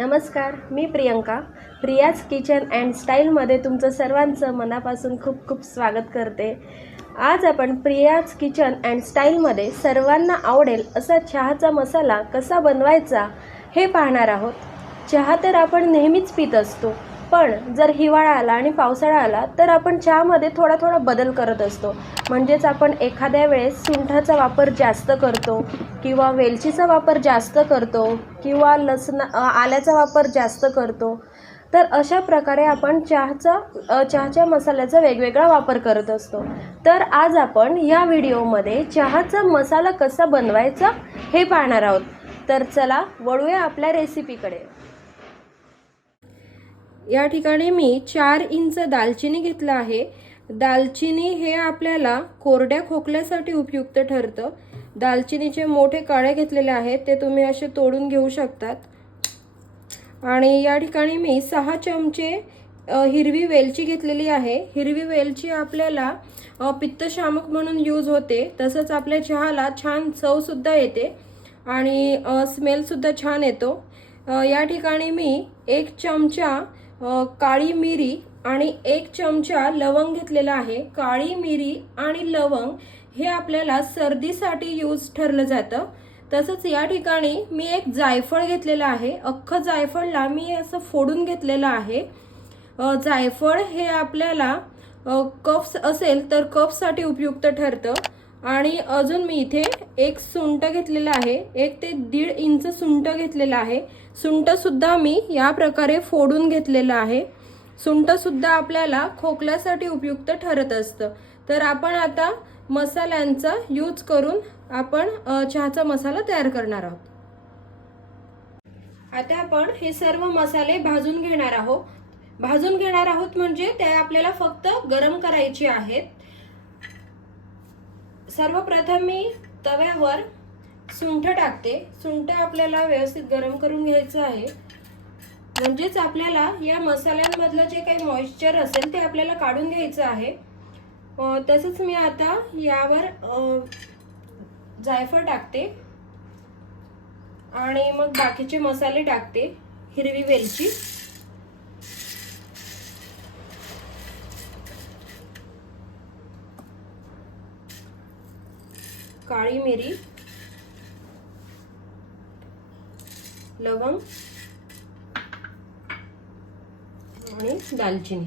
नमस्कार मी Priyanka. Priya's kitchen and स्टाईलमध्ये तुमचं सर्वांचं मनापासून खूप खूप स्वागत करते. आज आपण प्रियाज किचन अँड स्टाईलमध्ये सर्वांना आवडेल असा चहाचा मसाला कसा बनवायचा हे पाहणार आहोत. चहा तर आपण नेहमीच पित असतो पण जर हिवाळा आला आणि पावसाळा आला तर आपण चहामध्ये थोडा थोडा बदल करत असतो. म्हणजेच आपण एखाद्या वेळेस सुंठाचा वापर जास्त करतो किंवा वेलचीचा वापर जास्त करतो किंवा लसणा आल्याचा वापर जास्त करतो तर अशा प्रकारे आपण चहाचा चहाच्या मसाल्याचा वेगवेगळा वापर करत असतो. तर आज आपण या व्हिडिओमध्ये चहाचा मसाला कसा बनवायचा हे पाहणार आहोत. तर चला वळूया आपल्या रेसिपीकडे या ठिकाणी मी चार इंच दालचिनी घेतलं आहे. दालचिनी हे आपल्याला कोरड्या खोकल्यासाठी उपयुक्त ठरतं. दालचिनीचे मोठे काळे घेतलेले आहेत ते तुम्ही असे तोडून घेऊ शकतात. आणि या ठिकाणी मी सहा चमचे हिरवी वेलची घेतलेली आहे. हिरवी वेलची आपल्याला पित्तशामक म्हणून यूज होते. तसंच आपल्या चहाला छान चवसुद्धा येते आणि स्मेलसुद्धा छान येतो. या ठिकाणी मी एक चमचा काळी मिरी आणि एक चमचा लवंग घेतलेला आहे. काळी मिरी आणि लवंग हे आपल्याला सर्दीसाठी यूज ठरलं जातं. तसंच या ठिकाणी मी एक जायफळ घेतलेलं आहे. अख्खं जायफळला मी असं फोडून घेतलेलं आहे. जायफळ हे आपल्याला कफ्स असेल तर कफसाठी उपयुक्त ठरतं. आणि अजून मी इथे एक सुंट घेतलेलं आहे. एक ते दीड इंच सुंट घेतलेलं आहे. सुंटसुद्धा मी या प्रकारे फोडून घेतलेलं आहे. सुंटसुद्धा आपल्याला खोकल्यासाठी उपयुक्त ठरत असतं. तर आपण आता मसाल्यांचा यूज करून आपण चहाचा मसाला तयार करणार आहोत. आता आपण हे सर्व मसाले भाजून घेणार आहोत. भाजून घेणार आहोत म्हणजे ते आपल्याला फक्त गरम करायचे आहेत. सर्वप्रथम मी तव्यावर सुंठ टाकते. सुंठ आपल्याला व्यवस्थित गरम करून घ्यायचं आहे. म्हणजेच आपल्याला या मसाल्यांमधलं जे काही मॉइश्चर असेल ते आपल्याला काढून घ्यायचं आहे. तसंच मी आता यावर जायफळ टाकते. आणि मग बाकीचे मसाले टाकते हिरवी वेलची. काळी मिरी लवंग आणि दालचिनी.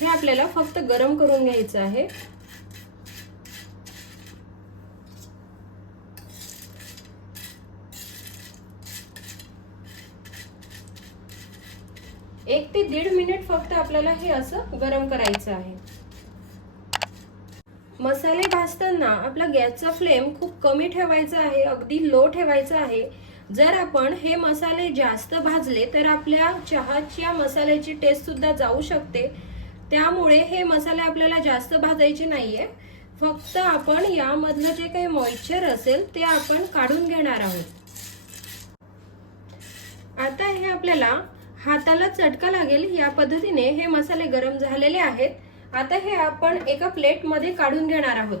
हे आपल्याला फक्त गरम करून घ्यायचं आहे. एक ते दीड मिनिट फक्त आपल्याला हे असं गरम करायचं आहे. मसाले भाजताना आपला गॅसचा फ्लेम खूप कमी ठेवायचा आहे अगदी लो ठेवायचा आहे. जर आपण हे मसाले जास्त भाजले तर आपल्या चहाच्या मसाल्याची टेस्ट सुद्धा जाऊ शकते. त्यामुळे हे मसाले आपल्याला जास्त भाजायचे नाहीये. फक्त आपण यामधलं जे काही मॉइश्चर असेल ते आपण काढून घेणार आहोत. आता हे आपल्याला हाताला चटका लागेल. या पद्धतीने हे मसाले गरम झालेले आहेत. आता हे आपण एका प्लेटमध्ये काढून घेणार आहोत.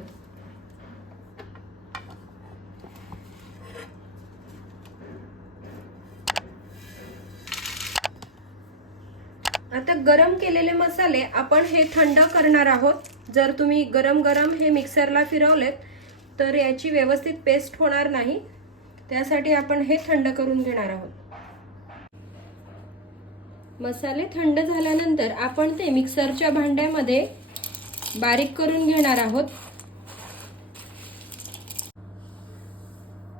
आता गरम केलेले मसाले आपण हे थंड करणार आहोत. जर तुम्ही गरम गरम हे मिक्सरला फिरवलेत तर याची व्यवस्थित पेस्ट होणार नाही. त्यासाठी आपण हे थंड करून घेणार आहोत. मसाले थंड झाल्यानंतर आपण ते मिक्सरच्या भांड्यामध्ये बारीक करून घेणार आहोत.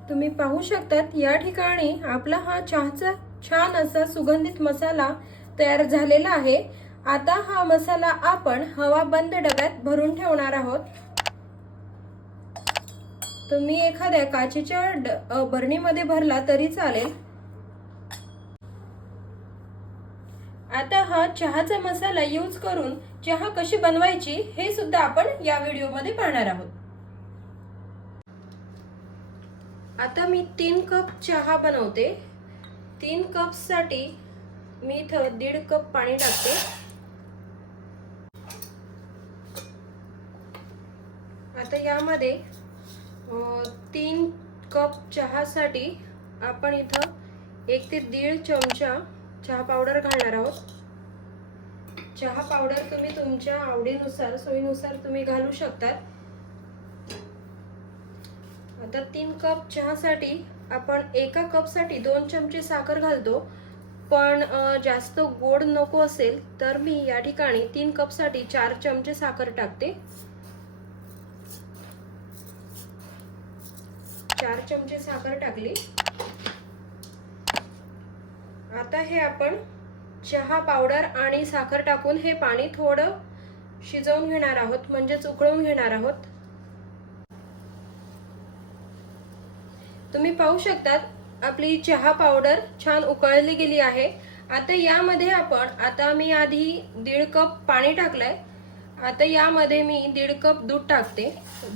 तुम्ही पाहू शकतात या ठिकाणी आपला हा चहाचा छान असा सुगंधित मसाला तयार झालेला आहे. आता हा मसाला आपण हवा बंद डब्यात भरून ठेवणार आहोत. तुम्ही एखाद्या काचेच्या ड- बरणीमध्ये भरणीमध्ये भरला तरी चालेल. आता हा चहाचा मसाला यूज करून चहा कशी बनवायची हे सुद्धा आपण या व्हिडिओमध्ये पाहणार आहोत. आता मी तीन कप चहा बनवते. तीन कपसाठी मी इथं दीड कप पाणी टाकते. आता यामध्ये तीन कप चहासाठी आपण इथं एक ते दीड चमचा चहा पावडर घालणार आहोत. चहा पावडर तुम्ही तुमच्या आवडीनुसार सोयीनुसार तुम्ही घालू शकतात. आता तीन कप चहासाठी आपण एका कपसाठी दोन चमचे साखर घालतो. पण जास्त गोड नको असेल तर मी या ठिकाणी तीन कपसाठी चार चमचे साखर टाकते. चार चमचे साखर टाकली. आहे आपण. चहा पावडर आणि साखर टाकून हे पाणी थोडं शिजवून घेणार आहोत म्हणजेच उकळून घेणार आहोत. तुम्ही पाहू शकतात आपली चहा पावडर छान उकळली गेली आहे. आता यामध्ये आपण आता मी आधी दीड कप पाणी टाकलंय. आता यामध्ये मी दीड कप दूध टाकते.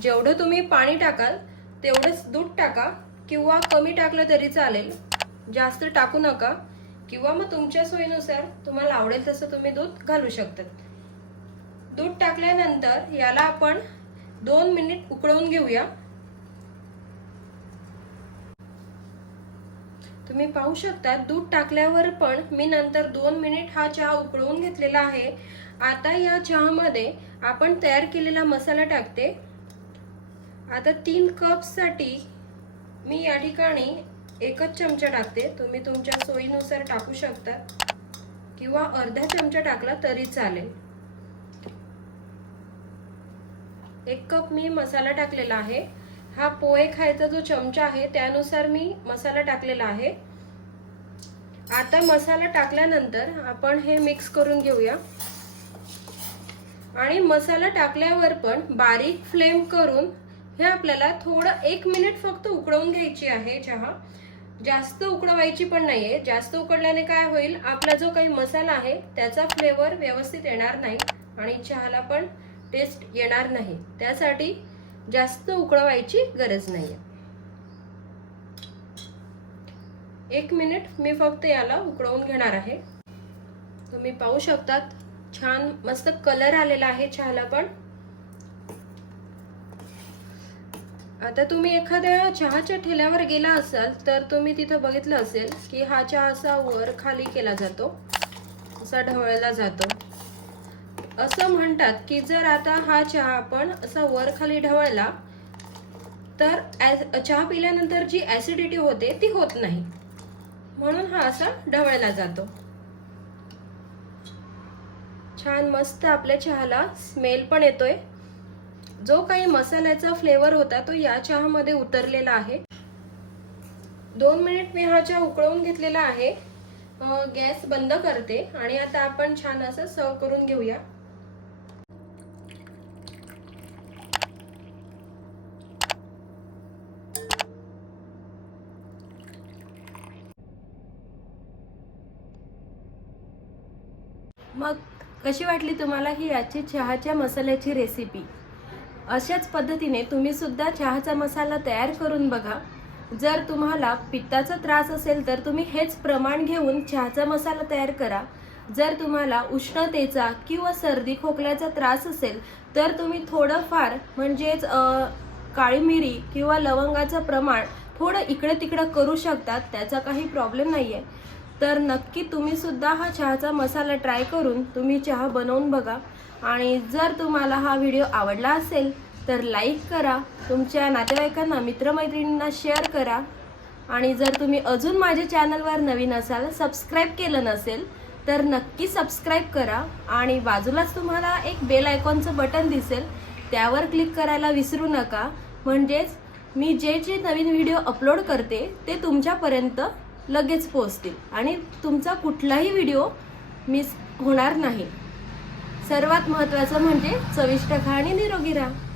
जेवढं तुम्ही पाणी टाकाल तेवढंच दूध टाका किंवा कमी टाकलं तरी चालेल. जास्त टाकू नका. किंवा मग तुमच्या सोयीनुसार तुम्हाला आवडेल तसं तुम्ही दूध घालू शकतात. दूध टाकल्यानंतर याला आपण दोन मिनिट उकळवून घेऊया. तुम्ही पाहू शकता दूध टाकल्यावर पण मी नंतर दोन मिनिट हा चहा उकळवून घेतलेला आहे. आता या चहामध्ये आपण तयार केलेला मसाला टाकते. आता तीन कपसाठी मी या ठिकाणी एकच चमचा टाकते. तुम्ही तुमच्या सोयीनुसार टाकू शकता. किंवा अर्धा चमचा टाकला तरी चालेल. एक कप मी मसाला टाकलेला आहे. हा पोहे खायचा जो चमचा आहे त्यानुसार मी मसाला टाकलेला आहे. आता मसाला टाकल्यानंतर आपण हे मिक्स करून घेऊया. आणि मसाला टाकल्यावर पण बारीक फ्लेम करून हे आपल्याला थोडं एक मिनिट फक्त उकळवून घ्यायची आहे चहा. जास्त उकळवायची पण नाहीये. जास्त उकळल्याने काय होईल? आपला जो काही मसाला आहे त्याचा फ्लेवर व्यवस्थित येणार नाही आणि चहाला पण टेस्ट येणार नाही. त्यासाठी जास्त उकळवायची गरज नाहीये. एक मिनिट मी फक्त याला उकळवून घेणार आहे. तुम्ही पाहू शकतात छान मस्त कलर आलेला आहे चहाला पण. आता तुम्ही एखाद्या चहाच्या ठेल्यावर गेला असाल तर तुम्ही तिथं बघितलं असेल की हा चहा असा वर खाली केला जातो असा ढवळला जातो. असं म्हणतात की जर आता हा चहा आपण असा वर खाली ढवळला तर चहा पिल्यानंतर जी ॲसिडिटी होते ती होत नाही. म्हणून हा असा ढवळला जातो. छान मस्त आपल्या चहाला स्मेल पण येतोय. जो काही मसाल्याचा फ्लेवर होता तो या चहामध्ये उतरलेला आहे. दोन मिनिट मी हा चहा उकळवून घेतलेला आहे. गॅस बंद करते आणि आता आपण छान असं सर्व करून घेऊया. मग कशी वाटली तुम्हाला ही याची चहाच्या मसाल्याची रेसिपी अशाच पद्धतीने तुम्ही सुद्धा चहाचा मसाला तयार करून बघा. जर तुम्हाला पित्ताचा त्रास असेल तर तुम्ही हेच प्रमाण घेऊन चहाचा मसाला तयार करा. जर तुम्हाला उष्णतेचा किंवा सर्दी खोकल्याचा त्रास असेल तर तुम्ही थोडंफार म्हणजेच काळी मिरी किंवा लवंगाचं प्रमाण थोडं इकडे तिकडं करू शकतात त्याचा काही प्रॉब्लेम नाही आहे तर नक्की तुम्ही सुद्धा हा चहाचा मसाला ट्राय करून तुम्ही चहा बनवून बघा. आणि जर तुम्हाला हा व्हिडिओ आवडला असेल तर लाईक करा. तुमच्या नातेवाईकांना मित्रमैत्रिणींना शेअर करा. आणि जर तुम्ही अजून माझ्या चॅनलवर नवीन असाल सबस्क्राईब केलं नसेल तर नक्की सबस्क्राईब करा. आणि बाजूलाच तुम्हाला एक बेल आयकॉनचं बटन दिसेल त्यावर क्लिक करायला विसरू नका. म्हणजेच मी जे जे नवीन व्हिडिओ अपलोड करते ते तुमच्यापर्यंत लगेच पोहोचतील. आणि तुमचा कुठलाही व्हिडिओ मिस होणार नाही. सर्वात महत्त्वाचं म्हणजे चविष्ट खा आणि निरोगी राहा.